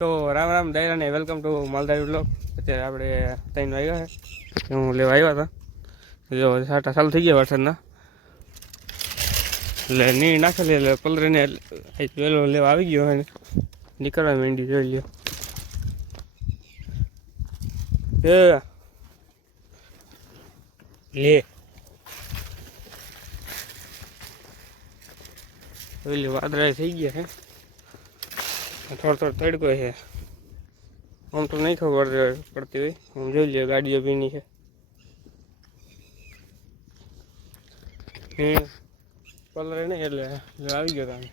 તો રામ રામ દાયરા ને welcome to Maldhari blog. અત્યારે આપણે 3 વાગ્યા છે, હું લેવા આવ્યા હતા। જો સાટા ચાલુ થઈ ગયા વરસાદના, એટલે નીર નાખેલી એટલે પલરીને વેલો લેવા આવી ગયો અને નીકળવા માંડી। જોઈ લ્યો લે જોઈ વાદળા થઈ ગયા છે, થોડો તડકો છે। આમ તો નહીં ખબર પડતી હોય, હું જોઈ લે ગાડીઓ ભીની છે। કલર નહીં એટલે આવી ગયો તમે।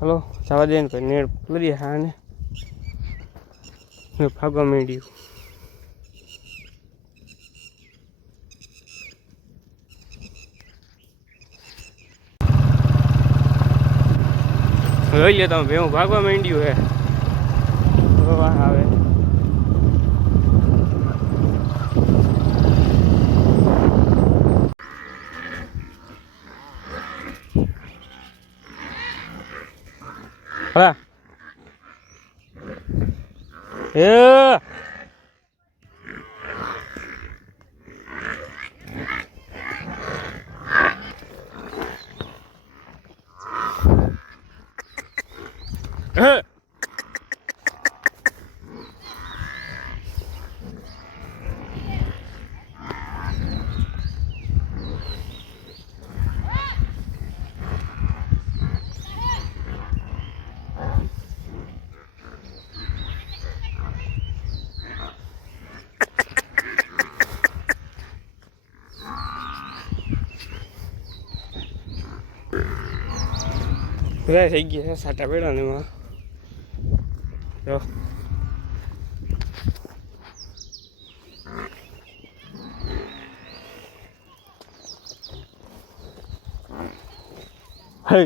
હલો જવા દે ને નેળ પલરી હા ને ભાગવા માંડ્યું। જોઈ લે તમે ભેવું ભાગવા માંડ્યું હે। વાહ આવે હા બધા થઈ ગયા છે સાટા પેડા ને એમાં જો હે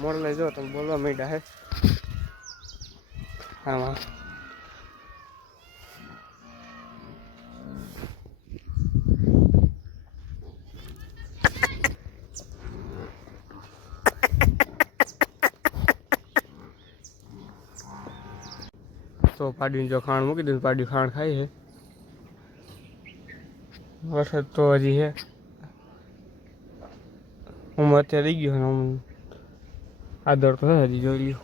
મોરલે જો તમે બોલવા માંડ્યા હે આમાં તો પાડીને જો ખાણ મૂકી દીધું, પાડી ખાણ ખાઈ છે। વરસાદ તો હજી છે, હું અત્યારે રહી ગયો ને હું આદર તો હજી જોઈ લ્યો।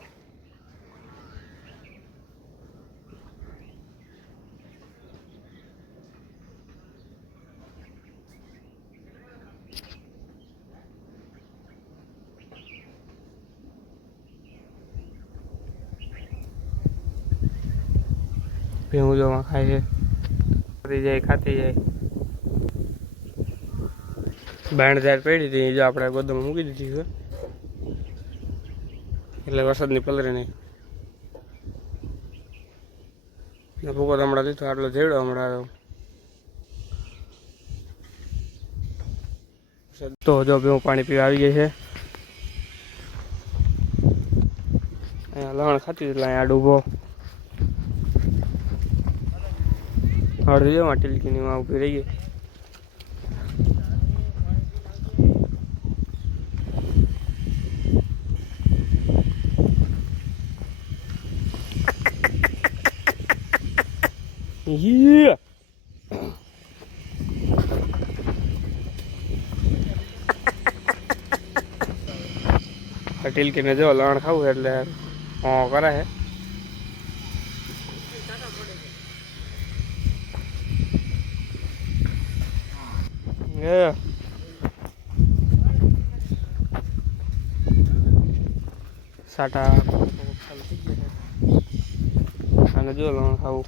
ભેહું જોવા ખાય છે, જાય ખાતી જાય। બાણ જાર પડી હતી જો આપણે ગોદામાં મૂકી દીધી છે, એટલે વરસાદની પલરે નહીં। ભૂકો હમણાં લીધો આટલો જેવડો હમણાં તો જો ભેહું પાણી પીવા આવી ગઈ છે। અહીંયા લણ ખાતી એટલે અહીંયા ડૂબો અડધી જો ટીલકીની માં ઊભી રહી ગઈ। ટીલકીને જો લણ ખાવું એટલે કરે છે। સાટા ચાલુ થઈ ગયા અને જો લણ ખાવું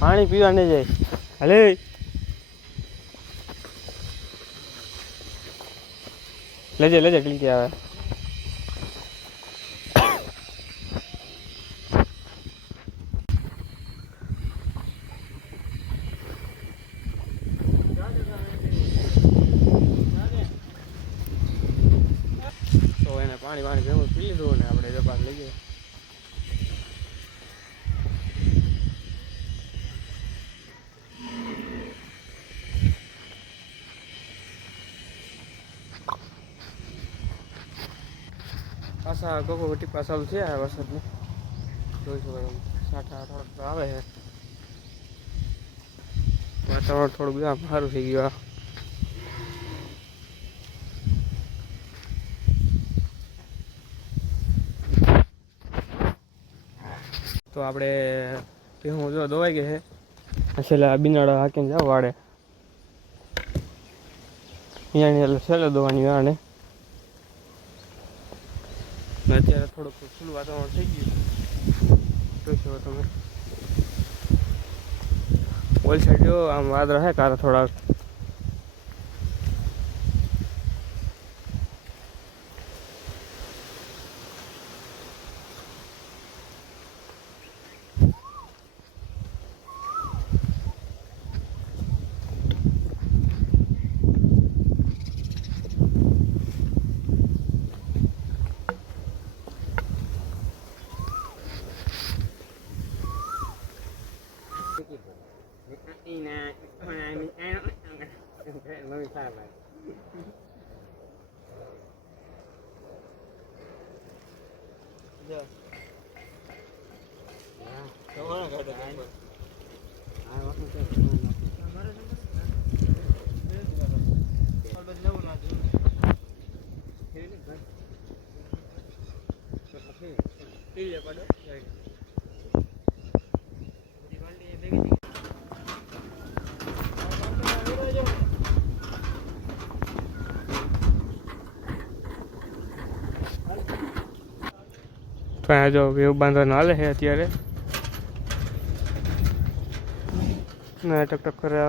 પાણી પીવા નહીં જાય હલે લેજે લેજે ટીલકી આવે। તો એને પાણી પાણી ભેગું પી લીધું ને આપણે જપાન લઈ ગયા. પાછા કોકો ટીપા ચાલુ છે આ વરસાદનું જોઈ શકો તમે. સાઠા થોડોક આવે છે. વાતાવરણ થોડુંક આમ સારું થઈ ગયું. તો આપણે હું જો દોવાઈ ગઈ છે. છેલ્લે બિનાડા હાકીને જાવ વાડે અહીંયાની એટલે છેલ્લે દોવાની આને. અત્યારે થોડુંક ખુલ્લું વાતાવરણ થઈ ગયું જોઈ શકો તમે. ઓલ સાઈડ જો આમ વાદળા છે કારા થોડા. જો વેવ બાંધવાનો હાલે છે અત્યારે. ટક ટક કરે.